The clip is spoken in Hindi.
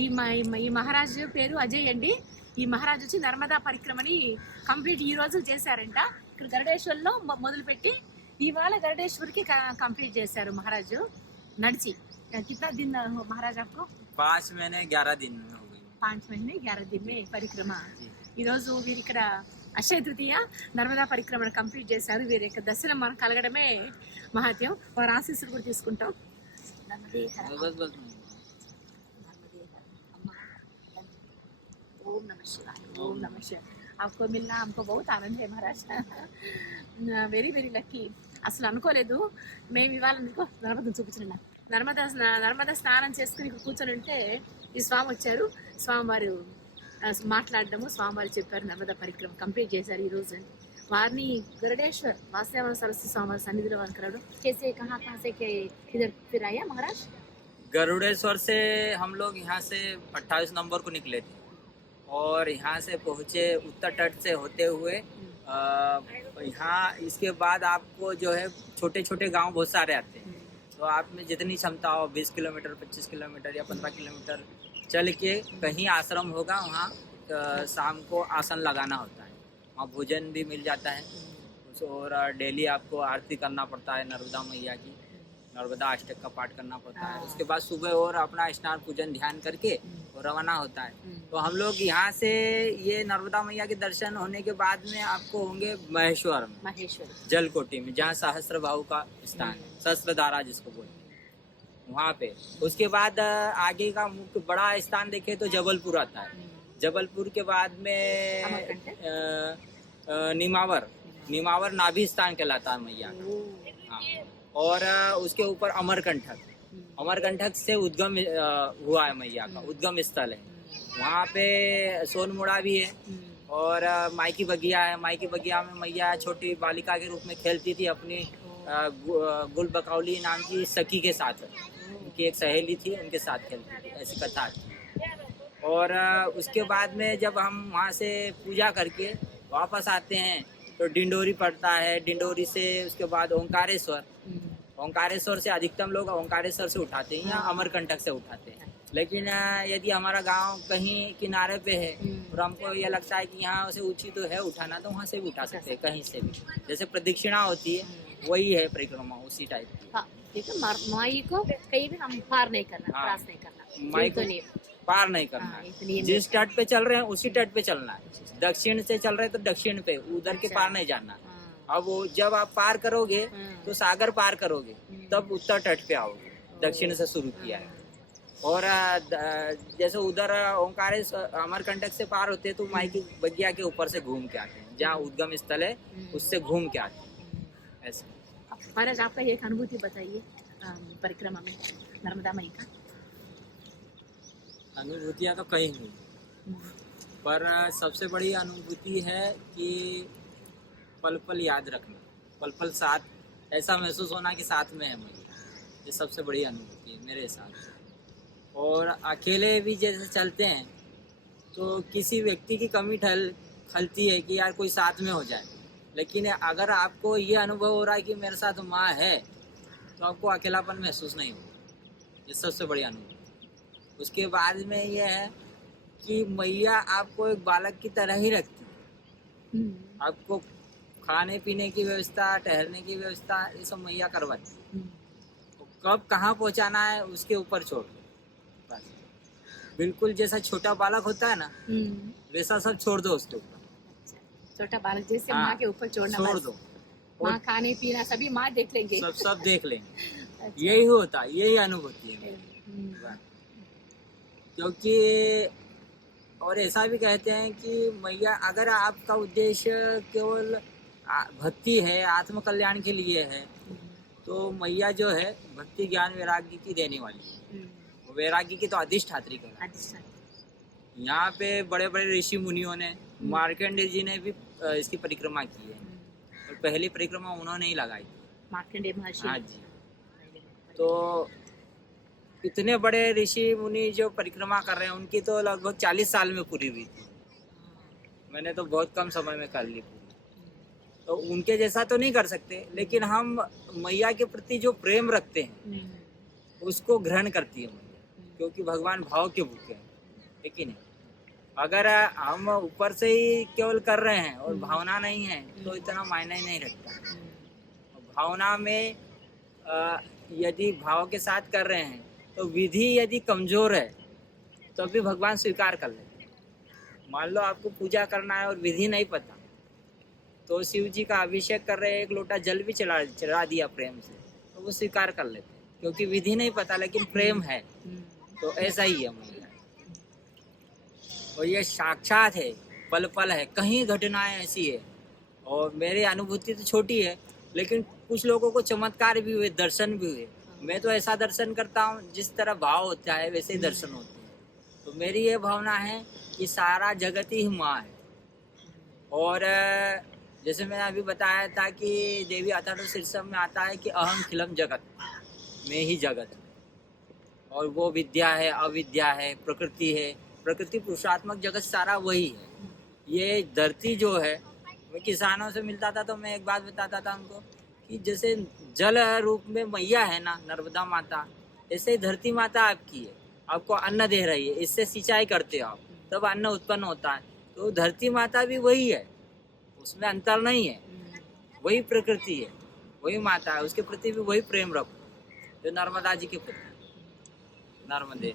ఈ మహారాజు పేరు అజయ్ అండి. ఈ మహారాజు వచ్చి నర్మదా పరిక్రమని కంప్లీట్ ఈ రోజు చేశారంట. ఇక్కడ గరుడేశ్వర్లో మొదలుపెట్టి ఇవాళ గరుడేశ్వర్కి కంప్లీట్ చేశారు మహారాజు నడిచి. कितना दिन महाराज आपको? 5 महीने 11 दिन हो गई. 5 महीने 11 दिन में పరిక్రమ. ఈరోజు వీరు ఇక్కడ అక్షయ తృతీయ నర్మదా పరిక్రమను కంప్లీట్ చేశారు. వీరి యొక్క దర్శనం మనం కలగడమే మహత్యం. వారి ఆశీస్సులు కూడా తీసుకుంటాం. ओम नमः शिवाय, ओम नमः शिवाय. आपको मिलना हमको बहुत आनंद है महाराज. Very very lucky. అసలు అనుకోలేదు మేము ఇవాళ నర్మదా చూపించిన నర్మదా స్నానం చేసుకుని ఇక్కడ కూర్చొని ఉంటే ఈ స్వామి వచ్చారు. స్వామివారు మాట్లాడడము, స్వామివారు చెప్పారు నర్మదా పరిక్రమ కంప్లీట్ చేశారు ఈ రోజు. వారిని గరుడేశ్వర్ వాసుదేవ సరస్వతి స్వామివారి సన్నిధిలో కలవడం. कैसे कहाँ से इधर फिर आया महाराज? गरुड़ेश्वर से हम लोग यहाँ से 28 नवंबर को निकले थे और यहाँ से पहुँचे उत्तर तट से होते हुए यहाँ. इसके बाद आपको जो है छोटे छोटे गांव बहुत सारे आते हैं, तो आप में जितनी क्षमता हो 20 किलोमीटर 25 किलोमीटर या 15 किलोमीटर चल के कहीं आश्रम होगा, वहाँ शाम को आसन लगाना होता है. वहाँ भोजन भी मिल जाता है और डेली आपको आरती करना पड़ता है नर्मदा मैया की. नर्मदा अष्टक का पाठ करना पड़ता है. उसके बाद सुबह और अपना स्नान पूजन ध्यान करके और रवाना होता है. तो हम लोग यहाँ से ये नर्मदा मैया के दर्शन होने के बाद में आपको होंगे महेश्वर में, जलकोटी में, जहाँ सहस्त्रबाहु का स्थान, सहस्त्रधारा जिसको बोलते हैं, वहाँ पे. उसके बाद आगे का मुख्य बड़ा स्थान देखे तो जबलपुर आता है. जबलपुर के बाद में निमावर नाभि स्थान कहलाता है मैया का. हाँ. और उसके ऊपर अमरकंटक से उद्गम हुआ है मैया का, उद्गम स्थल है. वहाँ पे सोनमुड़ा भी है और माइकी बगिया है. माइकी बगिया में मैया छोटी बालिका के रूप में खेलती थी अपनी गुल बकौली नाम की सखी के साथ. उनकी एक सहेली थी, उनके साथ खेलती थी, ऐसी कथा थी. और उसके बाद में जब हम वहाँ से पूजा करके वापस आते हैं तो डिंडोरी पड़ता है. डिंडोरी से उसके बाद ओंकारेश्वर से अधिकतम लोग ओंकारेश्वर से उठाते हैं या अमरकंटक से उठाते हैं. लेकिन यदि हमारा गांव कहीं किनारे पे है और हमको ये लगता है कि यहाँ से ऊंची तो है उठाना, तो वहाँ से भी उठा सकते हैं, कहीं से भी. जैसे प्रदक्षिणा होती है वही है परिक्रमा, उसी टाइप की. माई को कहीं भी हम पार नहीं करना, क्रॉस नहीं करना, माई को पार नहीं करना है. जिस तट पे चल रहे हैं उसी तट पे चलना है. दक्षिण से चल रहे हैं तो दक्षिण पे, उधर के पार नहीं जाना. अब वो जब आप पार करोगे तो सागर पार करोगे, तब उत्तर तट पे आओगे. दक्षिण से शुरू किया है. और जैसे उधर ओंकारेश्वर अमरकंटक से पार होते हैं तो माई की बगिया के ऊपर से घूम के आते हैं, जहाँ उद्गम स्थल है उससे घूम के आते हैं. ऐसे महाराज आपका एक अनुभूति बताइए परिक्रमा में नर्मदा माई का. अनुभूतियाँ तो कहीं नहीं, पर सबसे बड़ी अनुभूति है कि पल पल याद रखना, पल पल साथ, ऐसा महसूस होना कि साथ में है मैया. ये सबसे बड़ी अनुभूति है मेरे साथ. और अकेले भी जैसे चलते हैं तो किसी व्यक्ति की कमी खलती है कि यार कोई साथ में हो जाए. लेकिन अगर आपको ये अनुभव हो रहा है कि मेरे साथ माँ है, तो आपको अकेलापन महसूस नहीं होगा. ये सबसे बड़ी अनुभूति. उसके बाद में ये है कि मैया आपको एक बालक की तरह ही रखती है. आपको खाने पीने की व्यवस्था, ठहरने की व्यवस्था, ये सब मैया करवाती है. तो कब कहाँ पहुँचाना है उसके ऊपर छोड़ दो बस. बिल्कुल जैसा छोटा बालक होता है ना, वैसा सब छोड़ दो उसके ऊपर. छोटा बालक जैसे माँ के ऊपर छोड़ दो. माँ खाने पीना सभी माँ देख लेंगे, सब देख लेंगे. यही होता, यही अनुभूति है. क्योंकि और ऐसा भी कहते हैं कि मैया, अगर आपका उद्देश्य केवल भक्ति है, आत्म कल्याण के लिए है, तो मैया जो है भक्ति ज्ञान वैराग्य की देने वाली है. वैराग्य की तो अधिष्ठात्री कहलाती है. यहाँ पे बड़े बड़े ऋषि मुनियों ने, मार्कंडेय जी ने भी इसकी परिक्रमा की है. और पहली परिक्रमा उन्होंने ही लगाई थी, मार्कंडेय महर्षि. हाँ जी. तो इतने बड़े ऋषि मुनि जो परिक्रमा कर रहे हैं, उनकी तो लगभग 40 साल में पूरी हुई थी. मैंने तो बहुत कम समय में कर ली पूरी. तो उनके जैसा तो नहीं कर सकते, लेकिन हम मैया के प्रति जो प्रेम रखते हैं उसको ग्रहण करती है मैया. क्योंकि भगवान भाव के भूखे हैं, है कि नहीं? अगर हम ऊपर से ही केवल कर रहे हैं और भावना नहीं है तो इतना मायने ही नहीं रखता। भावना में यदि भाव के साथ कर रहे हैं तो विधि यदि कमजोर है तो भी भगवान स्वीकार कर लेते हैं। मान लो आपको पूजा करना है और विधि नहीं पता, तो शिव जी का अभिषेक कर रहे हैं, एक लोटा जल भी चढ़ा दिया प्रेम से, तो वो स्वीकार कर लेते हैं, क्योंकि विधि नहीं पता लेकिन प्रेम है। तो ऐसा ही है महिला, और ये साक्षात है, पल पल है, कहीं घटनाएं ऐसी है। और मेरी अनुभूति तो छोटी है, लेकिन कुछ लोगों को चमत्कार भी हुए, दर्शन भी हुए। मैं तो ऐसा दर्शन करता हूँ जिस तरह भाव होता है वैसे ही दर्शन होते हैं। तो मेरी ये भावना है कि सारा जगत ही माँ है। और जैसे मैंने अभी बताया था कि देवी अथर्व शीर्षक में आता है कि अहम खिलम जगत, में ही जगत, और वो विद्या है, अविद्या है, प्रकृति है, प्रकृति पुरुषात्मक जगत सारा वही है। ये धरती जो है, मैं किसानों से मिलता था तो मैं एक बात बताता था उनको कि जैसे जल रूप में मैया है ना, नर्मदा माता, ऐसे ही धरती माता आपकी है, आपको अन्न दे रही है, इससे सिंचाई करते हो आप, तब अन्न उत्पन्न होता है। तो धरती माता भी वही है, उसमें अंतर नहीं है, वही प्रकृति है, वही माता है, उसके प्रति भी वही प्रेम रखो जो नर्मदा जी के प्रति। नर्मदे।